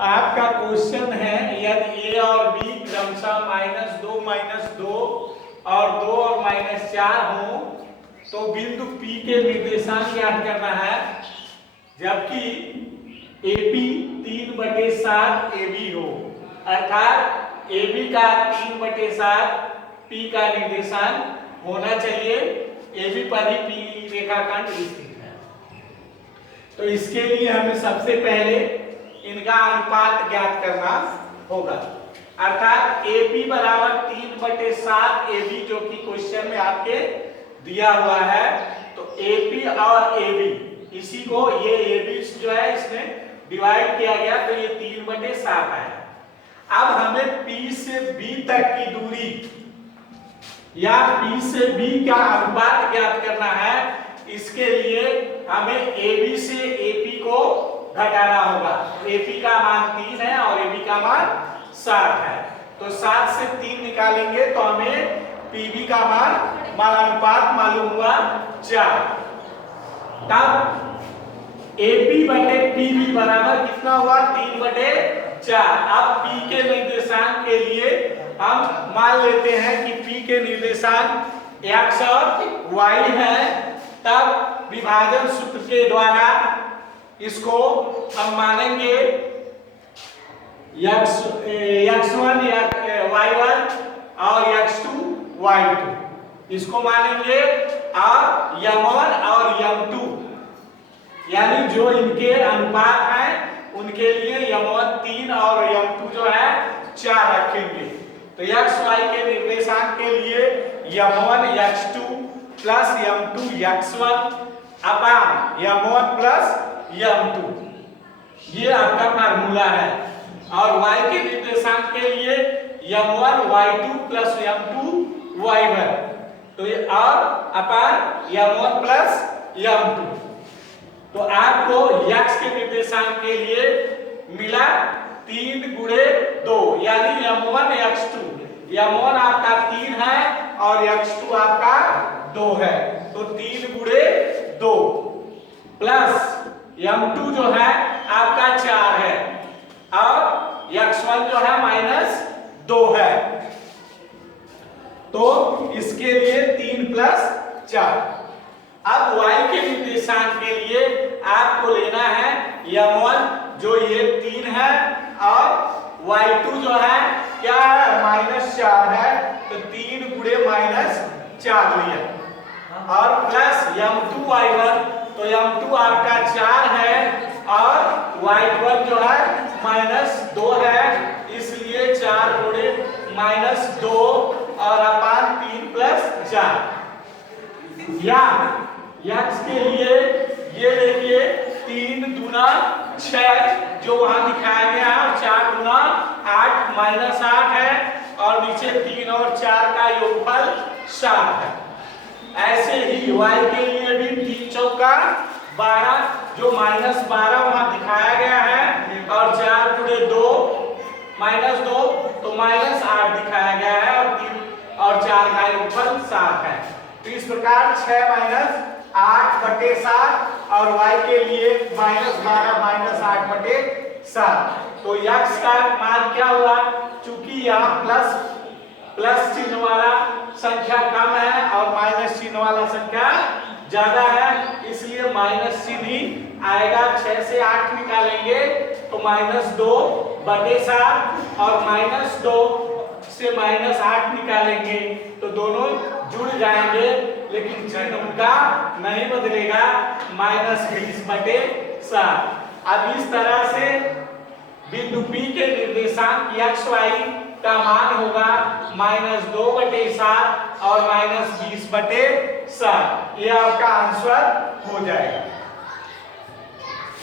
आपका क्वेश्चन है यदि ए और बी क्रमशः -2 और 2 और -4 हो तो बिंदु P के निर्देशांक ज्ञात करना है, जबकि AB 3/7 AB हो, अर्थात AB का 3/7 P का निर्देशांक होना चाहिए। AB पर ही P रेखाखंड स्थित है। तो इसके लिए हमें सबसे पहले इनका अनुपात ज्ञात करना होगा, अर्थात AP बराबर 3/7 AB, जो कि क्वेश्चन में आपके दिया हुआ है। तो AP और AB, इसी को ये AB जो है इसमें डिवाइड किया गया, तो ये 3/7 है। अब हमें P से B तक की दूरी या P से B का अनुपात ज्ञात करना है। इसके लिए हमें AB से AP को घटाना होगा। AP का मान 3 है और AB का मान 7 है, तो 7 से 3 निकालेंगे तो हमें PB का मान अनुपात मालूम हुआ 4। तब AP बटे PB बराबर कितना हुआ? 3/4। अब P के निर्देशांक के लिए हम मान लेते हैं कि P के निर्देशांक x और y है। तब विभाजन सूत्र के द्वारा इसको हम मानेंगे x1 y1 और x2 y2, इसको मानेंगे और m1 और m2, यानी जो इनके अनुपात हैं उनके लिए m1 3 और m2 जो है 4 रखेंगे। तो x y के निर्देशांक के लिए m1 x2 plus m2 x1 अपान m1 प्लस m2, ये आपका फार्मूला है। और y के निर्देशांक के लिए m1 y2 plus m2 y1, तो ये और अपान m1 प्लस m2। तो आपको x के निर्देशांक के लिए मिला 3 × 2, यानी m1 x2, m1 आपका 3 है और x2 आपका 2 है, तो 3 × 2 प्लस m2 जो है आपका 4 है और x1 जो है -2 है, तो इसके लिए 3 + 4। अब y के निर्देशांक के लिए आपको लेना है m1 जो ये 3 है और y2 जो है क्या है? -4 है, तो 3 × -4 लिया और प्लस m2 y1, तो m2 आपका 4 है और y1 जो है -2 है, इसलिए 4 × -2 और अपान 3 + 4। या x के लिए ये देखिए 3 दूना 6 जो वहां दिखाया गया, 4 दूना 8 -8 है और नीचे 3 और 4 का योगफल 7 है। ऐसे ही y के लिए भी 3 चौका 12 जो -12 वहां दिखाया गया है और 4 × 2 -2 तो -8 दिखाया गया है और 3 और 4 का योगफल 7 है। तो इस प्रकार 6 - 8/7 और y के लिए -12 - 8/7। तो x का मान क्या हुआ? चूंकि यहाँ प्लस चिन्ह वाला संख्या कम है और माइनस चिन्ह वाला संख्या ज्यादा है, इसलिए माइनस चिन्ह ही आएगा। 6 से 8 निकालेंगे तो -2/7 और -2 से -8 निकालेंगे तो दोनों जुड़ जाएंगे, लेकिन चिन्ह उनका नहीं बदलेगा, -20/7। अब इस तरह से बिंदु P के निर्देशांक x y का मान होगा -2/7 और -20/7। यह आपका आंसर हो जाएगा।